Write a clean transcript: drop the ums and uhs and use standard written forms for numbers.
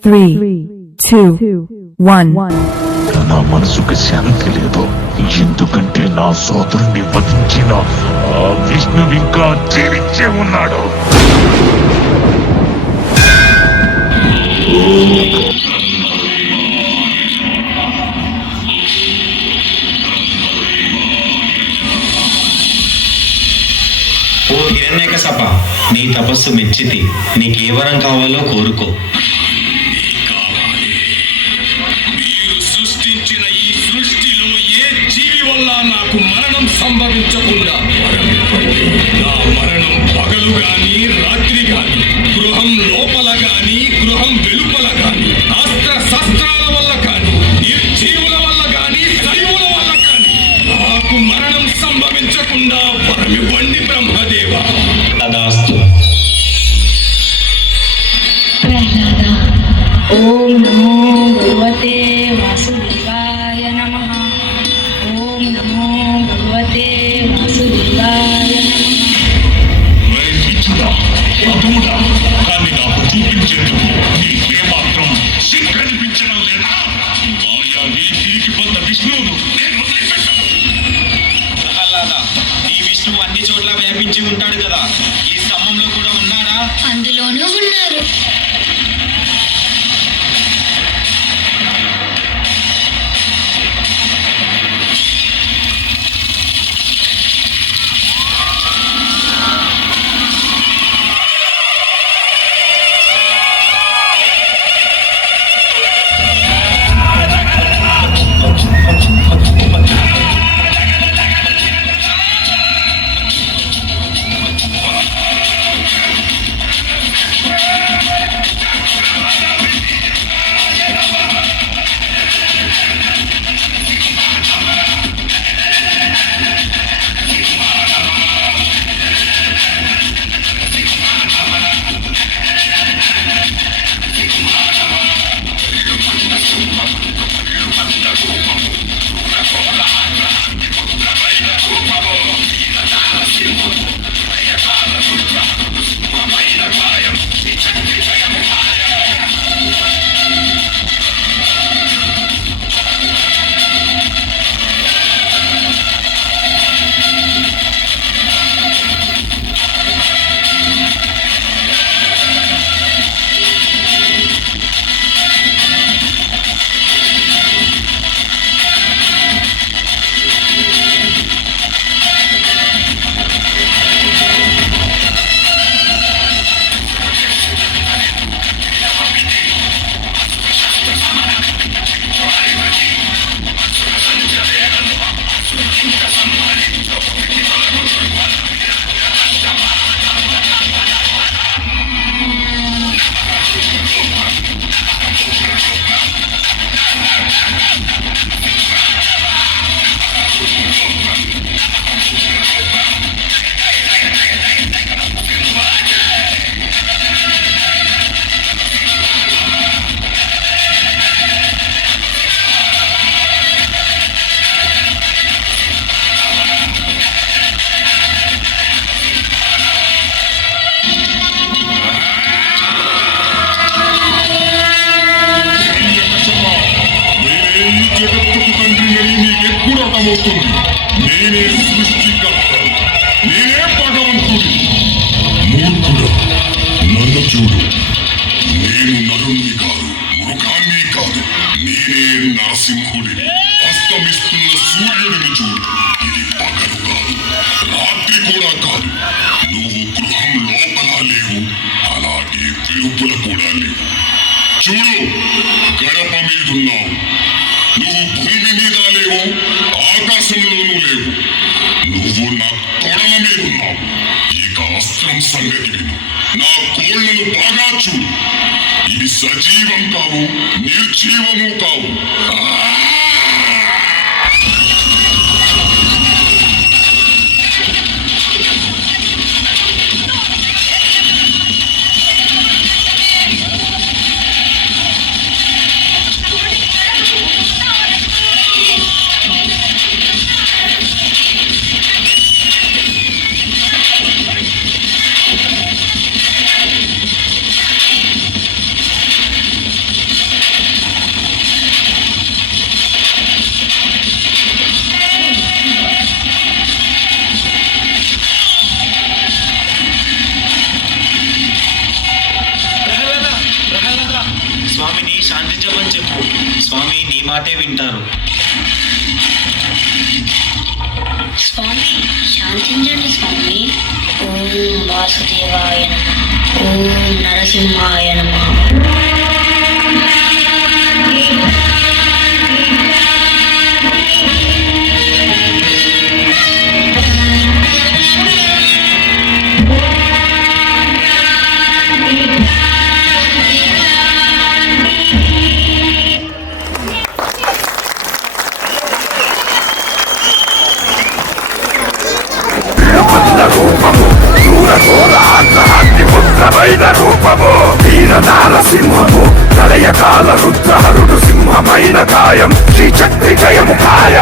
3, 2, 1. నా మనసుకు శాంతి లేదు, ఎందుకంటే నా సోదరుని వధించిన ఆ విష్ణువు ఇంకా జీవించే ఉన్నాడు. ఓ హిరణ్యకశప, నీ తపస్సు మెచ్చితి. నీకే వరం కావాలో కోరుకో. మీరు సృష్టించిన ఈ సృష్టిలో ఏ జీవి వల్ల నాకు మరణం సంభవించకుండా నా మరణం పగలు గాని రాత్రి గాని, గృహం లోపల గాని గృహం వెలుపల గాని, అస్త్ర శస్త్రాల వల్ల కాని, నిర్జీవుల వల్ల గాని శైవుల వల్ల కాని నాకు మరణం సంభవించకుండా వరమివ్వండి బ్రహ్మదేవ. తదాస్తు. ఓం నమో భగవతే వాసుదేవాయ నమః. ఓం నమో భగవతే వాసుదేవాయ నమః. కానీ నాకు చూపించేందుకు నీకే మాత్రం సిగ్గనిపించడం లేదా? మాయావి తిరిగి పొంద విష్ణువును నేను వదిలిపెట్టను. ప్రహ్లాద, ఈ విష్ణువు అన్ని చోట్ల వ్యాపించి ఉంటాడు కదా, ఈ స్తంభంలో కూడా ఉన్నాడా? అందులోనూ ఉన్నారు. అర్థమవుతుంది. నేనే సృష్టికర్త, నేనే భగవంతుడి. మూర్ఖుడా, నన్ను చూడు. నేను నరుణ్ణి కాదు, మృగాన్ని కాదు. నేనే నరసింహుడిని. అస్తమిస్తున్న సూర్యుడిని చూడు. ఇది పగలు కాదు, రాత్రి కూడా కాదు. నువ్వు గృహం లోపల లేవు, అలాగే వెలుపల కూడా లేవు. చూడు, గడప మీదున్నావు. నువ్వు భూమి మీద లేవు, ఆకాశంలోనూ లేవు. నువ్వు నా తొడల మీద ఉన్నావు. ఇక అస్త్రం సంగతి విను. నా కోళ్లను బాగా చూడు. ఇవి సజీవం కావు, నిర్జీవము కావు. మాటే వింటారు. స్వామి శాంతించండి స్వామి. ఓం వాసుదేవాయ నమః. ఓం నరసింహాయ నమః. సింహము ప్రళయకాల రుద్రహరుడు సింహమైన కాయం శ్రీ చక్రి జయము ఖాయ